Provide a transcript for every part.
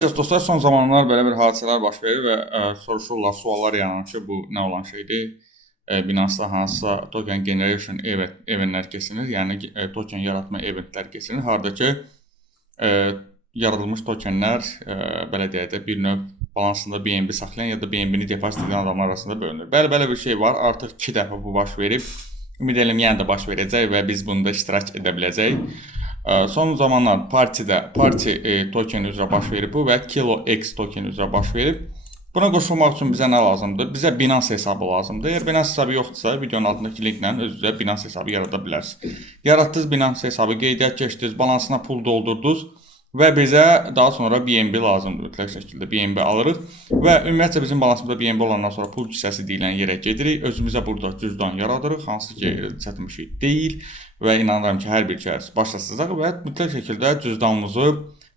Dostlar, son zamanlar belə bir hadisələr baş verir və soruşurlar, suallar yaranır ki, bu nə olan şeydir? Binance-da hansısa token generation eventlər keçirir, yəni token yaratma eventlər keçirir. Harda ki, e, yaradılmış tokenlər belə deyək də bir növ balansında BNB saxlayan ya da BNB-ni depozit edən adamlar arasında bölünür. Belə bir şey var. Artıq 2 dəfə bu baş verib. Ümid edirəm yenə də baş verəcək və biz bunda iştirak edə biləcəyik. Son zamanlar Parti token üzrə baş verib bu və Kilo X token üzrə baş verib. Buna qoşulmaq üçün bizə nə lazımdır? Bizə Binance hesabı lazımdır. Əgər Binance hesabı yoxdursa, videonun altındakı linklə özünüzə Binance hesabı yarada bilərsiniz. Yaratdınız Binance hesabı, qeydiyyat keçdiniz, balansına pul doldurdunuz və bizə daha sonra BNB lazımdır. Mütləq şəkildə BNB alırıq və ümumiyyətlə bizim balansımızda BNB olandan sonra pul kisəsi deyilən yerə gedirik. Özümüzə burada cüzdan yaradırıq, hansı ki çətin bir şey deyil və inanıram ki, hər bir şəxs başlasacaq və mütləq şəkildə cüzdanımızı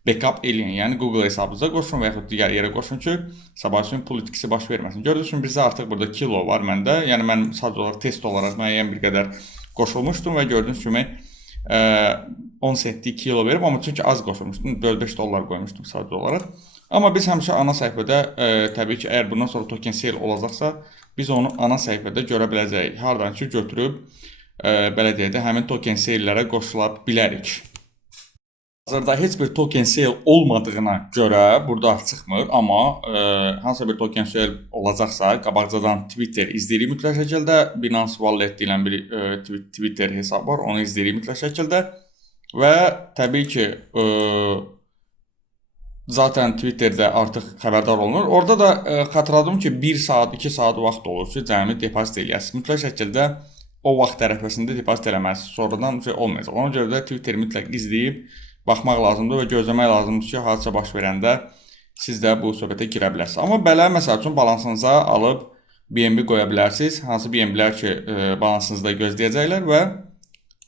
backup eləyin. Yəni Google hesabınıza qoşun və yaxud digər yerə qoşun ki, sabah üçün pul itkisi baş verməsin. Gördüyünüz kimi bizdə artıq burada kilo var məndə. Yəni mən sadəcə olaraq test olaraq müəyyən bir qədər qoşulmuşdum və gördüyünüz kimi 10 sentlik kilo verib, amma çünki az qoşulmuşdum, $5 qoymuşdum sadəcə olaraq. Amma biz həmişə ana səhifədə təbii ki, əgər bundan sonra token sale olacaqsa, biz onu ana səhifədə görə biləcəyik. Hardan ki götürüb belə deyək də həmin token sale'lərə qoşula bilərik. Hazırda heç bir token sale olmadığına görə burada çıxmır, amma hansısa bir token sale olacaqsa, qabaqcadan Twitter izləyirik mütləq şəkildə. Binance Wallet deyilən bir Twitter hesabı var, onu izləyirik mütləq şəkildə. Və təbii ki, zaten Twitterdə artıq xəbərdar olunur. Orada da xatırladım ki, 1 saat, 2 saat vaxt olur ki, cəmi depozit eləyəsiniz. Mütləq şəkildə o vaxt tərəfəsində depozit eləməlisiniz. Sonradan şey olmayacaq. Ona görə də Twitter mütləq izləyib baxmaq lazımdır və gözləmək lazımdır ki, hadisə baş verəndə siz də bu söhbətə girə bilərsiniz. Amma belə məsəl üçün balansınıza alıb BNB qoya bilərsiniz. Hansı BNB-lər ki, balansınızda gözləyəcəklər və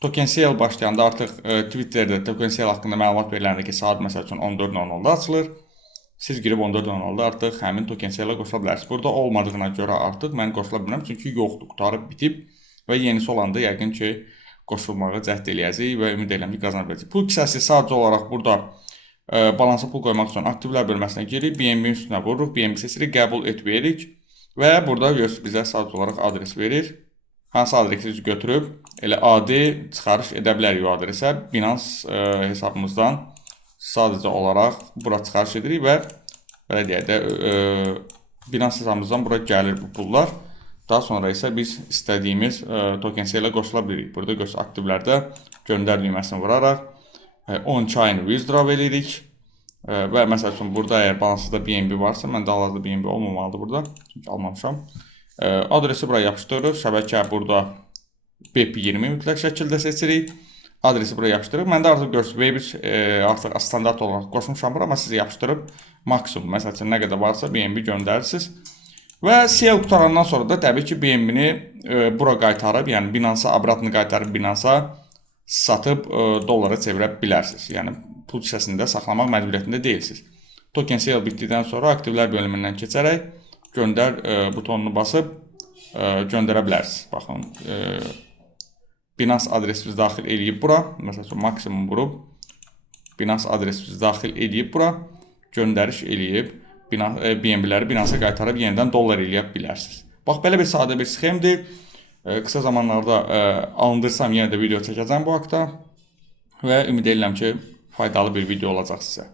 token sale başlayanda artıq Twitterdə token sale haqqında məlumat veriləndə ki, saat məsəl üçün 14:00-da açılır. Siz girib 14:00-da artıq həmin token sale-ə qoşula bilərsiniz. Burada olmadığına görə artıq mən qoşula bilmirəm, çünki yoxdur, qutarıb bitib və yenisi olanda yəqin ki, qoşulmağı cəhd eləyəcəyik və ümid edirəm ki, qazana biləcəyik. Pul kisəsi sadəcə olaraq burada balansa pul qoymaq üçün aktivlər bölməsinə giririk, BNB üstünə vururuq, BNB seçirik, qəbul etmirik və burada bizə sadəcə olaraq adres verir. Hansı adresi götürüb elə adi çıxarış edə bilərik o adresə. Binance hesabımızdan sadəcə olaraq bura çıxarış edirik və belə deyək də Binance hesabımızdan bura gəlir bu pullar. Daha sonra isə biz istədiyimiz token sale-ə qoşula bilirik. Burada aktivlərdə göndər düyməsini vuraraq on-chain withdraw edirik və məsəl üçün burada əgər balansınızda BNB varsa, məndə hal-hazırda BNB olmamalıdır burada, çünki almamışam. Adresi buraya yapışdırırıq, şəbəkə burada BEP20 mütləq şəkildə seçirik. Adresi buraya yapışdırırıq. Məndə artıq görürsünüz, artıq standart olaraq qoşmuşam bura, amma siz yapışdırıb maksimum, məsəl üçün nə qədər varsa BNB göndərirsiniz. Və sale qutarandan sonra da təbii ki, BNB-ni bura qaytarıb, yəni Binance-a abratını qaytarıb Binance-a satıb dollara çevirə bilərsiniz. Yəni pul kisəsində saxlamaq məcburiyyətində deyilsiniz. Token sale bitdikdən sonra aktivlər bölümündən keçərək göndər butonunu basıb göndərə bilərsiniz. Baxın, Binance adresinizi daxil eləyib bura, məsəl üçün maksimum vurub Binance adresinizi daxil eləyib bura, göndəriş eləyib BNB-ləri Binance-a qaytarıb yenidən dollar eləyə bilərsiniz. Bax, belə bir sadə bir sxemdir. Qısa zamanlarda alındırsam yenə də video çəkəcəm bu haqda və ümid edirəm ki, faydalı bir video olacaq sizə.